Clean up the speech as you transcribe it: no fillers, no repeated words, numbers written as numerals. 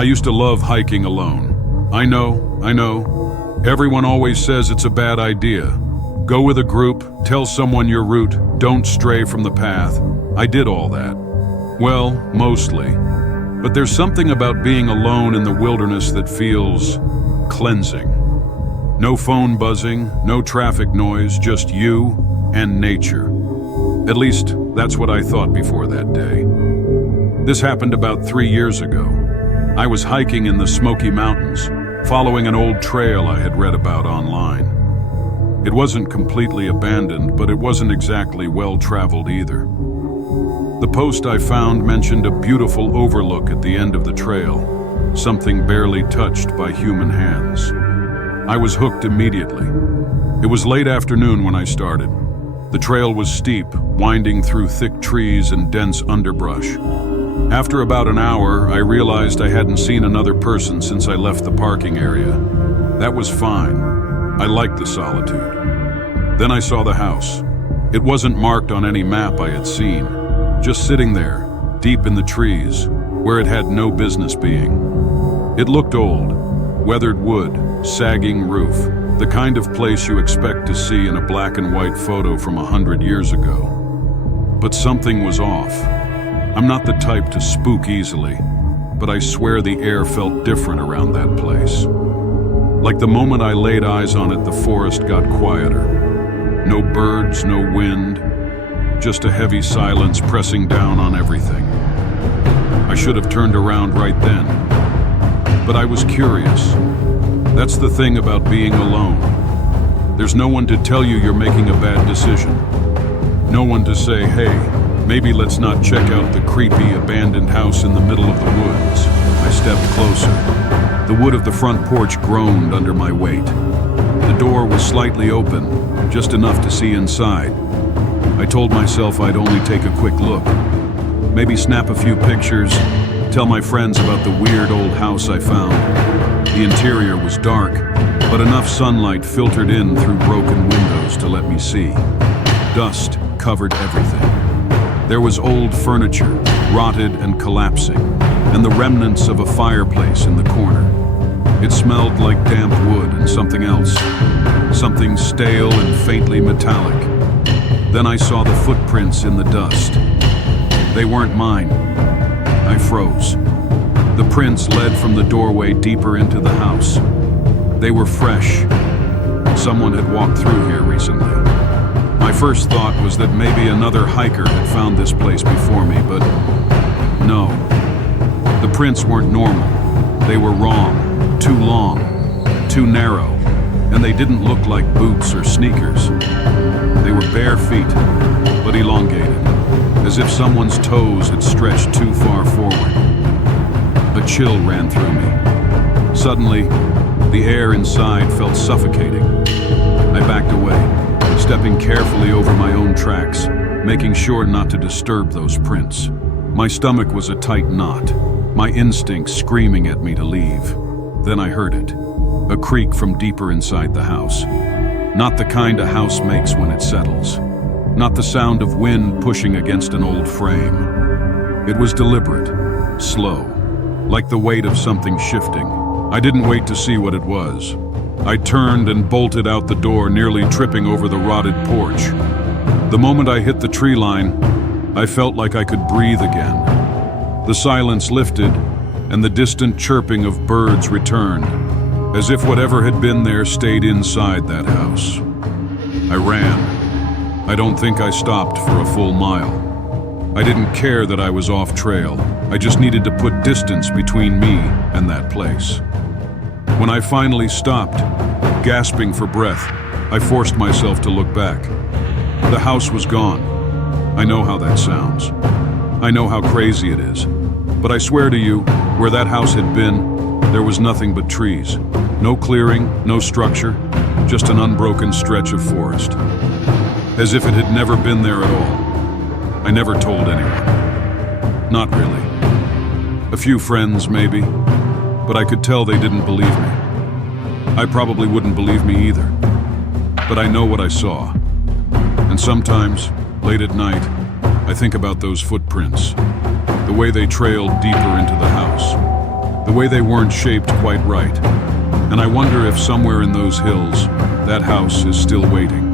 I used to love hiking alone. I know. Everyone always says it's a bad idea. Go with a group, tell someone your route, don't stray from the path. I did all that. Well, mostly. But there's something about being alone in the wilderness that feels cleansing. No phone buzzing, no traffic noise, just you and nature. At least, that's what I thought before that day. This happened about 3 years ago. I was hiking in the Smoky Mountains, following an old trail I had read about online. It wasn't completely abandoned, but it wasn't exactly well-traveled either. The post I found mentioned a beautiful overlook at the end of the trail, something barely touched by human hands. I was hooked immediately. It was late afternoon when I started. The trail was steep, winding through thick trees and dense underbrush. After about an hour, I realized I hadn't seen another person since I left the parking area. That was fine. I liked the solitude. Then I saw the house. It wasn't marked on any map I had seen, just sitting there, deep in the trees, where it had no business being. It looked old, weathered wood, sagging roof, the kind of place you expect to see in a black and white photo from 100 years ago. But something was off. I'm not the type to spook easily, but I swear the air felt different around that place. Like the moment I laid eyes on it, the forest got quieter. No birds, no wind, just a heavy silence pressing down on everything. I should have turned around right then, but I was curious. That's the thing about being alone. There's no one to tell you you're making a bad decision. No one to say, hey, maybe let's not check out the creepy abandoned house in the middle of the woods. I stepped closer. The wood of the front porch groaned under my weight. The door was slightly open, just enough to see inside. I told myself I'd only take a quick look. Maybe snap a few pictures, tell my friends about the weird old house I found. The interior was dark, but enough sunlight filtered in through broken windows to let me see. Dust covered everything. There was old furniture, rotted and collapsing, and the remnants of a fireplace in the corner. It smelled like damp wood and something else, something stale and faintly metallic. Then I saw the footprints in the dust. They weren't mine. I froze. The prints led from the doorway deeper into the house. They were fresh. Someone had walked through here recently. My first thought was that maybe another hiker had found this place before me, but no. The prints weren't normal. They were wrong, too long, too narrow, and they didn't look like boots or sneakers. They were bare feet, but elongated, as if someone's toes had stretched too far forward. A chill ran through me. Suddenly, the air inside felt suffocating. I backed away, stepping carefully over my own tracks, making sure not to disturb those prints. My stomach was a tight knot, my instincts screaming at me to leave. Then I heard it, a creak from deeper inside the house. Not the kind a house makes when it settles. Not the sound of wind pushing against an old frame. It was deliberate, slow, like the weight of something shifting. I didn't wait to see what it was. I turned and bolted out the door, nearly tripping over the rotted porch. The moment I hit the tree line, I felt like I could breathe again. The silence lifted, and the distant chirping of birds returned, as if whatever had been there stayed inside that house. I ran. I don't think I stopped for a full mile. I didn't care that I was off trail. I just needed to put distance between me and that place. When I finally stopped, gasping for breath, I forced myself to look back. The house was gone. I know how that sounds. I know how crazy it is. But I swear to you, where that house had been, there was nothing but trees. No clearing, no structure, just an unbroken stretch of forest. As if it had never been there at all. I never told anyone. Not really. A few friends, maybe, but I could tell they didn't believe me. I probably wouldn't believe me either. But I know what I saw. And sometimes, late at night, I think about those footprints, the way they trailed deeper into the house. the way they weren't shaped quite right. And I wonder if somewhere in those hills, that house is still waiting.